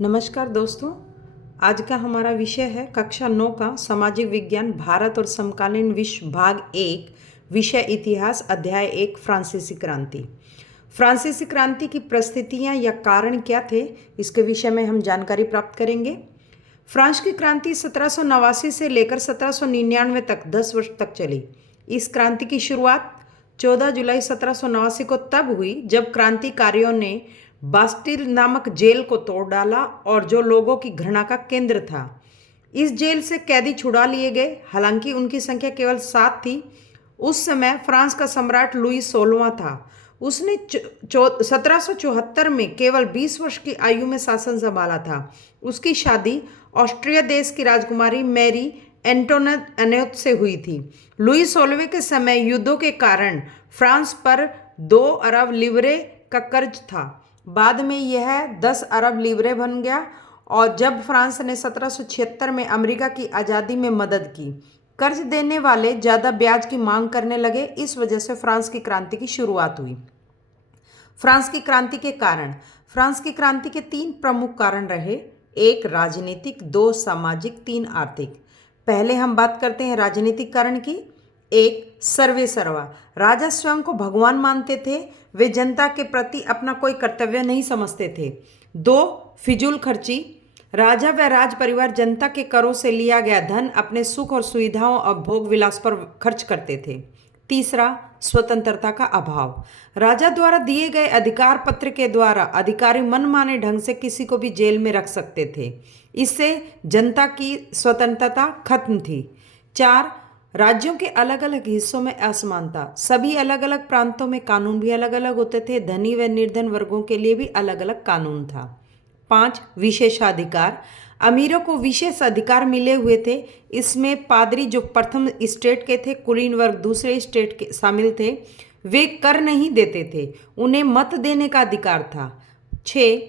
नमस्कार दोस्तों। आज का हमारा विषय है कक्षा 9 का सामाजिक विज्ञान भारत और समकालीन विश्व भाग 1 विषय इतिहास अध्याय 1 फ्रांसीसी क्रांति। फ्रांसीसी क्रांति की परिस्थितियां या कारण क्या थे, इसके विषय में हम जानकारी प्राप्त करेंगे। फ्रांस की क्रांति 1789 से लेकर 1799 तक 10 वर्ष तक चली। इस क्रांति की शुरुआत 14 जुलाई 1789 को तब हुई जब क्रांतिकारियों ने बास्टिल नामक जेल को तोड़ डाला और जो लोगों की घृणा का केंद्र था। इस जेल से कैदी छुड़ा लिए गए, हालांकि उनकी संख्या केवल 7 थी। उस समय फ्रांस का सम्राट लुई 16वां था। उसने 1774 में केवल 20 वर्ष की आयु में शासन संभाला था। उसकी शादी ऑस्ट्रिया देश की राजकुमारी मैरी एंटोनेट से हुई थी। लुई 16वें के समय युद्धों के कारण फ्रांस पर 2 अरब लिवरे का कर्ज था। बाद में यह 10 अरब लिवरे बन गया और जब फ्रांस ने 1776 में अमेरिका की आज़ादी में मदद की, कर्ज देने वाले ज़्यादा ब्याज की मांग करने लगे। इस वजह से फ्रांस की क्रांति की शुरुआत हुई। फ्रांस की क्रांति के कारण। फ्रांस की क्रांति के 3 प्रमुख कारण रहे, 1 राजनीतिक, 2 सामाजिक, 3 आर्थिक। पहले हम बात करते हैं राजनीतिक कारण की। 1 सर्वे सर्वा। राजा स्वयं को भगवान मानते थे, वे जनता के प्रति अपना कोई कर्तव्य नहीं समझते थे। 2 फिजूल खर्ची। राजा व राज परिवार जनता के करों से लिया गया धन अपने सुख और सुविधाओं और भोग विलास पर खर्च करते थे। तीसरा स्वतंत्रता का अभाव। राजा द्वारा दिए गए अधिकार पत्र के द्वारा अधिकारी मनमाने ढंग से किसी को भी जेल में रख सकते थे। इससे जनता की स्वतंत्रता खत्म थी। 4 राज्यों के अलग अलग हिस्सों में असमानता। सभी अलग अलग प्रांतों में कानून भी अलग अलग होते थे। धनी व निर्धन वर्गों के लिए भी अलग अलग कानून था। 5 विशेषाधिकार। अमीरों को विशेष अधिकार मिले हुए थे। इसमें पादरी जो प्रथम स्टेट के थे, कुलीन वर्ग दूसरे स्टेट के शामिल थे, वे कर नहीं देते थे, उन्हें मत देने का अधिकार था। 6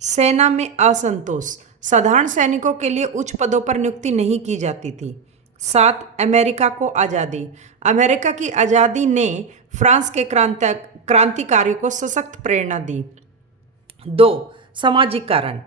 सेना में असंतोष। साधारण सैनिकों के लिए उच्च पदों पर नियुक्ति नहीं की जाती थी। 7 अमेरिका को आज़ादी। अमेरिका की आज़ादी ने फ्रांस के क्रांतिकारियों को सशक्त प्रेरणा दी। 2 सामाजिक कारण।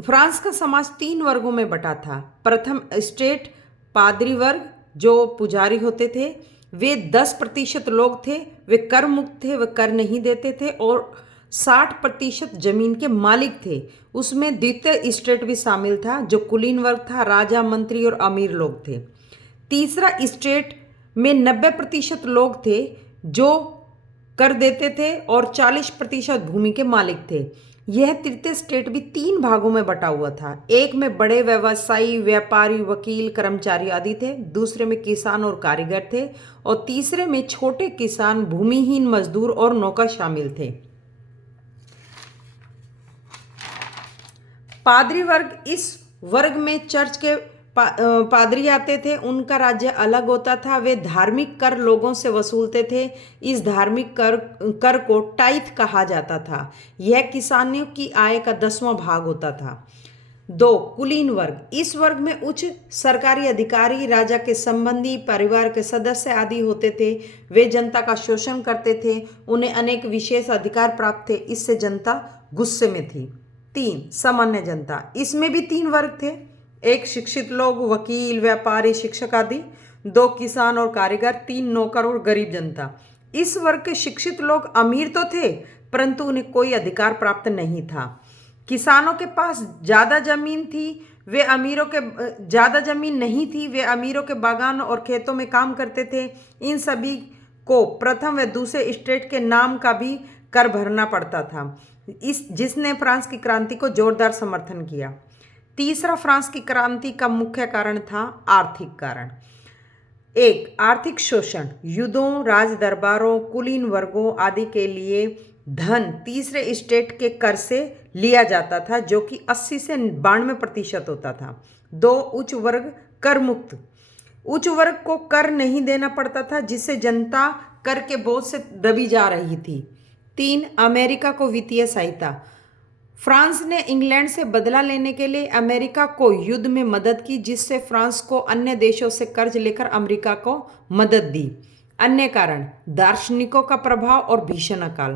फ्रांस का समाज 3 वर्गों में बटा था। प्रथम स्टेट पादरी वर्ग जो पुजारी होते थे, वे 10% लोग थे, वे कर मुक्त थे, वे कर नहीं देते थे और 60% जमीन के मालिक थे। उसमें द्वितीय स्टेट भी शामिल था जो कुलीन वर्ग था, राजा, मंत्री और अमीर लोग थे। तीसरा स्टेट में 90% लोग थे जो कर देते थे और 40% भूमि के मालिक थे। यह तृतीय स्टेट भी 3 भागों में बटा हुआ था। एक में बड़े व्यवसायी, व्यापारी, वकील, कर्मचारी आदि थे, दूसरे में किसान और कारीगर थे और तीसरे में छोटे किसान, भूमिहीन मजदूर और नौकर शामिल थे। पादरी वर्ग। इस वर्ग में चर्च के पादरी आते थे, उनका राज्य अलग होता था। वे धार्मिक कर लोगों से वसूलते थे। इस धार्मिक कर को टाइथ कहा जाता था। यह किसानों की आय का 10वां भाग होता था। 2 कुलीन वर्ग। इस वर्ग में उच्च सरकारी अधिकारी, राजा के संबंधी, परिवार के सदस्य आदि होते थे। वे जनता का शोषण करते थे, उन्हें अनेक विशेष अधिकार प्राप्त थे, इससे जनता गुस्से में थी। 3 सामान्य जनता। इसमें भी 3 वर्ग थे, 1 शिक्षित लोग, वकील, व्यापारी, शिक्षक आदि, 2 किसान और कारीगर, 3 नौकर और गरीब जनता। इस वर्ग के शिक्षित लोग अमीर तो थे परंतु उन्हें कोई अधिकार प्राप्त नहीं था। किसानों के पास ज़्यादा जमीन थी, वे अमीरों के ज़्यादा जमीन नहीं थी, वे अमीरों के बागान और खेतों में काम करते थे। इन सभी को प्रथम व दूसरे स्टेट के नाम का भी कर भरना पड़ता था, जिसने फ्रांस की क्रांति को जोरदार समर्थन किया। तीसरा फ्रांस की क्रांति का मुख्य कारण था आर्थिक कारण। 1 आर्थिक शोषण। युद्धों, राज दरबारों, कुलीन वर्गों आदि के लिए धन तीसरे स्टेट के कर से लिया जाता था जो कि 80 से 92% होता था। 2 उच्च वर्ग कर मुक्त। उच्च वर्ग को कर नहीं देना पड़ता था, जिससे जनता कर के बोझ से दबी जा रही थी। 3 अमेरिका को वित्तीय सहायता। फ्रांस ने इंग्लैंड से बदला लेने के लिए अमेरिका को युद्ध में मदद की, जिससे फ्रांस को अन्य देशों से कर्ज लेकर अमेरिका को मदद दी। अन्य कारण दार्शनिकों का प्रभाव और भीषण अकाल।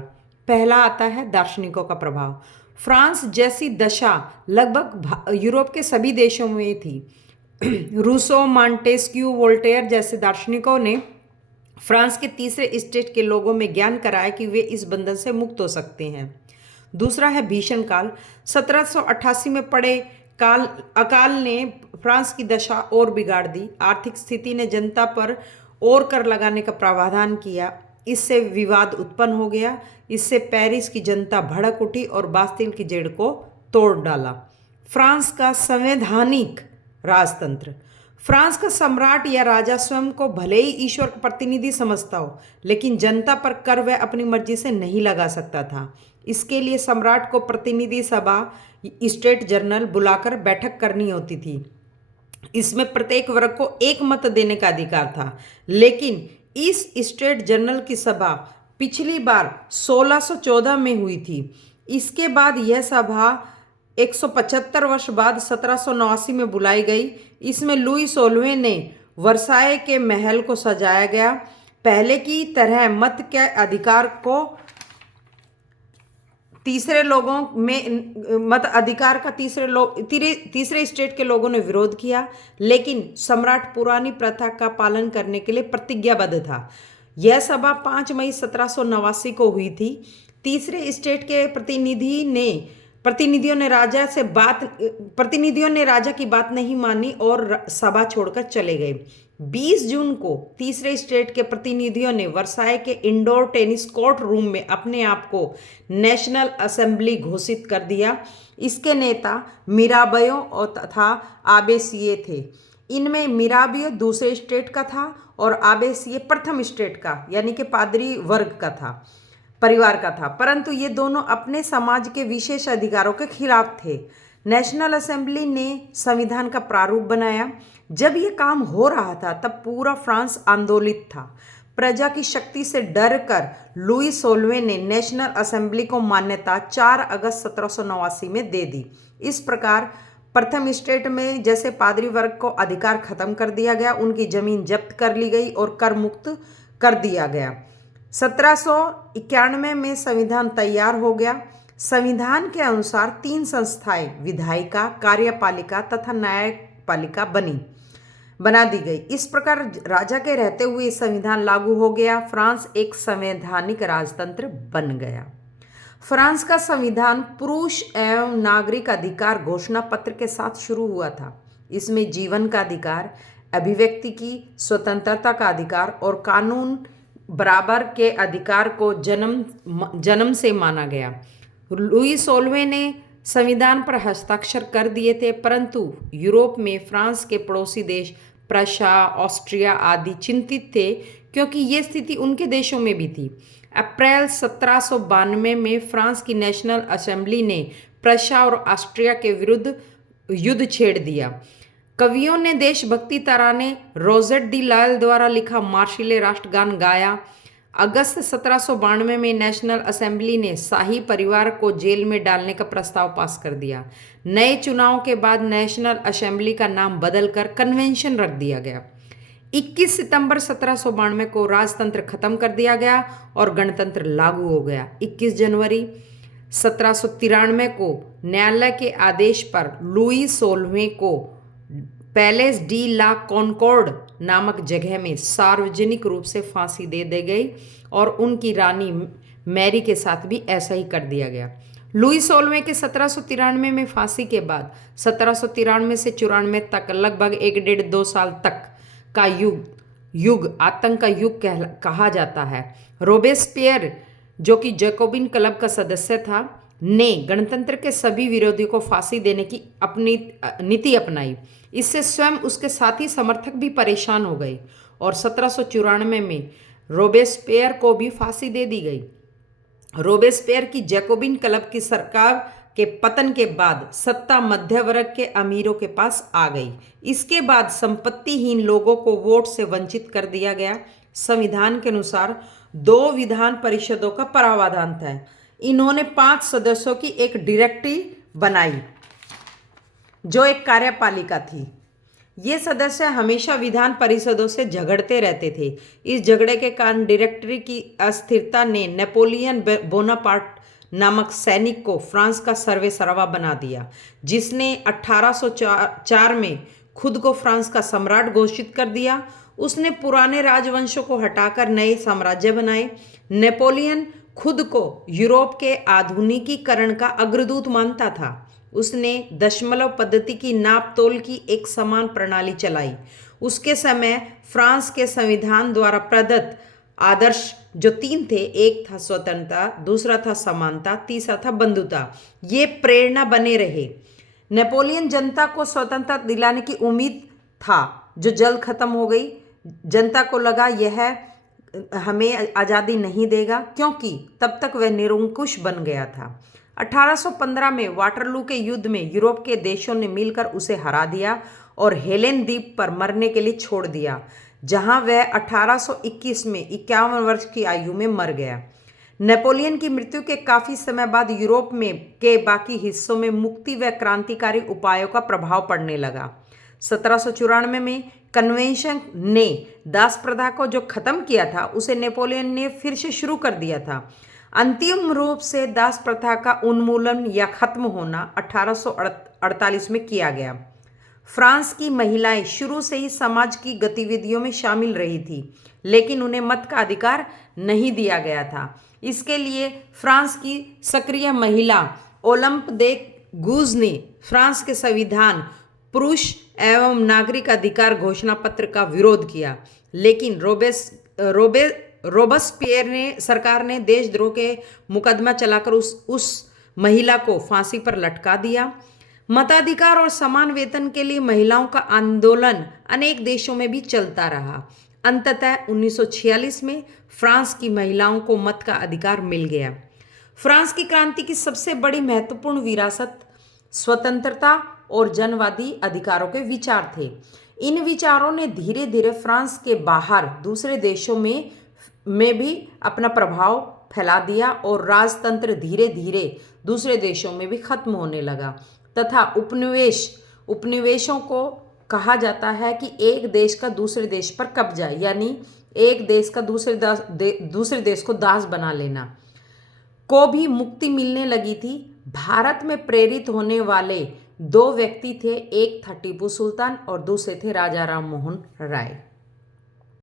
पहला आता है दार्शनिकों का प्रभाव। फ्रांस जैसी दशा लगभग यूरोप के सभी देशों में थी। रूसो, मॉन्टेस्क्यू, वोल्टेयर जैसे दार्शनिकों ने फ्रांस के तीसरे स्टेट के लोगों में ज्ञान कराया कि वे इस बंधन से मुक्त हो सकते हैं। दूसरा है भीषण काल। 1788 में पड़े अकाल ने फ्रांस की दशा और बिगाड़ दी। आर्थिक स्थिति ने जनता पर और कर लगाने का प्रावधान किया। इससे विवाद उत्पन्न हो गया। इससे पेरिस की जनता भड़क उठी और बास्तिल की जड़ को तोड़ डाला। फ्रांस का संवैधानिक राजतंत्र। फ्रांस का सम्राट या राजा स्वयं को भले ही ईश्वर का प्रतिनिधि समझता हो, लेकिन जनता पर कर वह अपनी मर्जी से नहीं लगा सकता था। इसके लिए सम्राट को प्रतिनिधि सभा, स्टेट जर्नल बुलाकर बैठक करनी होती थी। इसमें प्रत्येक वर्ग को एक मत देने का अधिकार था। लेकिन इस स्टेट जर्नल की सभा पिछली बार 1614 में हुई थी। इसके बाद यह सभा 175 वर्ष बाद 1789 में बुलाई गई। इसमें लुई 16वें ने वर्साय के महल को सजाया गया। पहले की तरह मत के अधिकार को तीसरे लोगों में मत अधिकार का तीसरे स्टेट के लोगों ने विरोध किया, लेकिन सम्राट पुरानी प्रथा का पालन करने के लिए प्रतिज्ञाबद्ध था। यह सभा 5 मई 1789 को हुई थी। तीसरे स्टेट के प्रतिनिधियों ने राजा की बात नहीं मानी और सभा छोड़कर चले गए। 20 जून को तीसरे स्टेट के प्रतिनिधियों ने वर्साय के इंडोर टेनिस कोर्ट रूम में अपने आप को नेशनल असेंबली घोषित कर दिया। इसके नेता मिराबियो और तथा आबेसिये थे। इनमें मिराबियो दूसरे स्टेट का था और आबेसिये प्रथम स्टेट का यानी कि पादरी वर्ग का था, परिवार का था, परंतु ये दोनों अपने समाज के विशेष अधिकारों के खिलाफ थे। नेशनल असेंबली ने संविधान का प्रारूप बनाया। जब यह काम हो रहा था तब पूरा फ्रांस आंदोलित था। प्रजा की शक्ति से डरकर लुई 16वें ने नेशनल असेंबली को मान्यता 4 अगस्त 1789 में दे दी। इस प्रकार प्रथम स्टेट में जैसे पादरी वर्ग को अधिकार खत्म कर दिया गया, उनकी जमीन जब्त कर ली गई और कर मुक्त कर दिया गया। 1791 में संविधान तैयार हो गया। संविधान के अनुसार 3 संस्थाएं विधायिका, कार्यपालिका तथा न्यायपालिका बना दी गई। इस प्रकार राजा के रहते हुए संविधान लागू हो गया। फ्रांस एक संवैधानिक राजतंत्र बन गया। फ्रांस का संविधान पुरुष एवं नागरिक अधिकार घोषणा पत्र के साथ शुरू हुआ था। इसमें जीवन का अधिकार, अभिव्यक्ति की स्वतंत्रता का अधिकार और कानून बराबर के अधिकार को जन्म से माना गया। लुई 16वें ने संविधान पर हस्ताक्षर कर दिए थे, परंतु यूरोप में फ्रांस के पड़ोसी देश प्रशा, ऑस्ट्रिया आदि चिंतित थे, क्योंकि ये स्थिति उनके देशों में भी थी। अप्रैल 1792 में फ्रांस की नेशनल असेंबली ने प्रशा और ऑस्ट्रिया के विरुद्ध युद्ध छेड़ दिया। कवियों ने देशभक्ति तराने रोजेट दी लायल द्वारा लिखा मार्शिले राष्ट्रगान गाया। अगस्त 1792 में नेशनल असेंबली ने शाही परिवार को जेल में डालने का प्रस्ताव पास कर दिया। नए चुनाव के बाद नेशनल असेंबली का नाम बदलकर कन्वेंशन रख दिया गया। 21 सितंबर 1792 को राजतंत्र खत्म कर दिया गया और गणतंत्र लागू हो गया। 21 जनवरी 1793 को न्यायालय के आदेश पर लुई 16वें को पैलेस डी ला कॉनकॉर्ड नामक जगह में सार्वजनिक रूप से फांसी दे दी गई और उनकी रानी मैरी के साथ भी ऐसा ही कर दिया गया। लुई 16वें के 1793 में फांसी के बाद 1793 से 94 तक लगभग 1.5-2 साल तक का युग आतंक का युग कहा जाता है। रोबेस्पियर, जो कि जैकोबिन क्लब का सदस्य था, ने गणतंत्र के सभी विरोधियों को फांसी देने की अपनी नीति अपनाई। इससे स्वयं उसके साथी समर्थक भी परेशान हो गए और 1794 में रोबेस्पियर को भी फांसी दे दी गई। रोबेस्पियर की जैकोबिन क्लब की सरकार के पतन के बाद सत्ता मध्य वर्ग के अमीरों के पास आ गई। इसके बाद संपत्तिहीन लोगों को वोट से वंचित कर दिया गया। संविधान के अनुसार 2 विधान परिषदों का प्रावधान था। इन्होंने 5 सदस्यों की एक डायरेक्टरी बनाई जो एक कार्यपालिका थी। ये सदस्य हमेशा विधान परिषदों से झगड़ते रहते थे। इस झगड़े के कारण डायरेक्टरी की अस्थिरता ने नेपोलियन बोनापार्ट नामक सैनिक को फ्रांस का सर्वेसर्वा बना दिया, जिसने 1804 में खुद को फ्रांस का सम्राट घोषित कर दिया। उसने पुराने राजवंशों को हटाकर नए साम्राज्य बनाए। नेपोलियन खुद को यूरोप के आधुनिकीकरण का अग्रदूत मानता था। उसने दशमलव पद्धति की नाप तोल की एक समान प्रणाली चलाई। उसके समय फ्रांस के संविधान द्वारा प्रदत्त आदर्श जो 3 थे, एक था स्वतंत्रता, दूसरा था समानता, तीसरा था बंधुता, ये प्रेरणा बने रहे। नेपोलियन जनता को स्वतंत्रता दिलाने की उम्मीद था, जो जल्द खत्म हो गई। जनता को लगा यह हमें आज़ादी नहीं देगा, क्योंकि तब तक वह निरंकुश बन गया था। 1815 में वाटरलू के युद्ध में यूरोप के देशों ने मिलकर उसे हरा दिया और हेलेन द्वीप पर मरने के लिए छोड़ दिया, जहां वह 1821 में 51 वर्ष की आयु में मर गया। नेपोलियन की मृत्यु के काफी समय बाद यूरोप में के बाकी हिस्सों में मुक्ति व क्रांतिकारी उपायों का प्रभाव पड़ने लगा। 1794 में कन्वेंशन ने दास प्रथा को जो खत्म किया था, उसे नेपोलियन ने फिर से शुरू कर दिया था। अंतिम रूप से दास प्रथा का उन्मूलन या खत्म होना 1848 में किया गया। फ्रांस की महिलाएं शुरू से ही समाज की गतिविधियों में शामिल रही थी, लेकिन उन्हें मत का अधिकार नहीं दिया गया था। इसके लिए फ्रांस की सक्रिय महिला ओलंप दे गूज ने फ्रांस के संविधान पुरुष एवं नागरिक अधिकार घोषणा पत्र का विरोध किया, लेकिन रोबेस्पियर ने सरकार ने देशद्रोह के मुकदमा चलाकर उस महिला को फांसी पर लटका दिया। मताधिकार और समान वेतन के लिए महिलाओं का आंदोलन अनेक देशों में भी चलता रहा। अंततः 1946 में फ्रांस की महिलाओं को मत का अधिकार मिल गया। फ्रांस की क्रांति की सबसे बड़ी महत्वपूर्ण विरासत स्वतंत्रता और जनवादी अधिकारों के विचार थे। इन विचारों ने धीरे धीरे फ्रांस के बाहर दूसरे देशों में भी अपना प्रभाव फैला दिया और राजतंत्र धीरे धीरे दूसरे देशों में भी खत्म होने लगा तथा उपनिवेशों को कहा जाता है कि एक देश का दूसरे देश पर कब्जा, यानी एक देश का दूसरे देश को दास बना लेना को भी मुक्ति मिलने लगी थी। भारत में प्रेरित होने वाले 2 व्यक्ति थे, एक था टीपू सुल्तान और दूसरे थे राजा राम मोहन राय।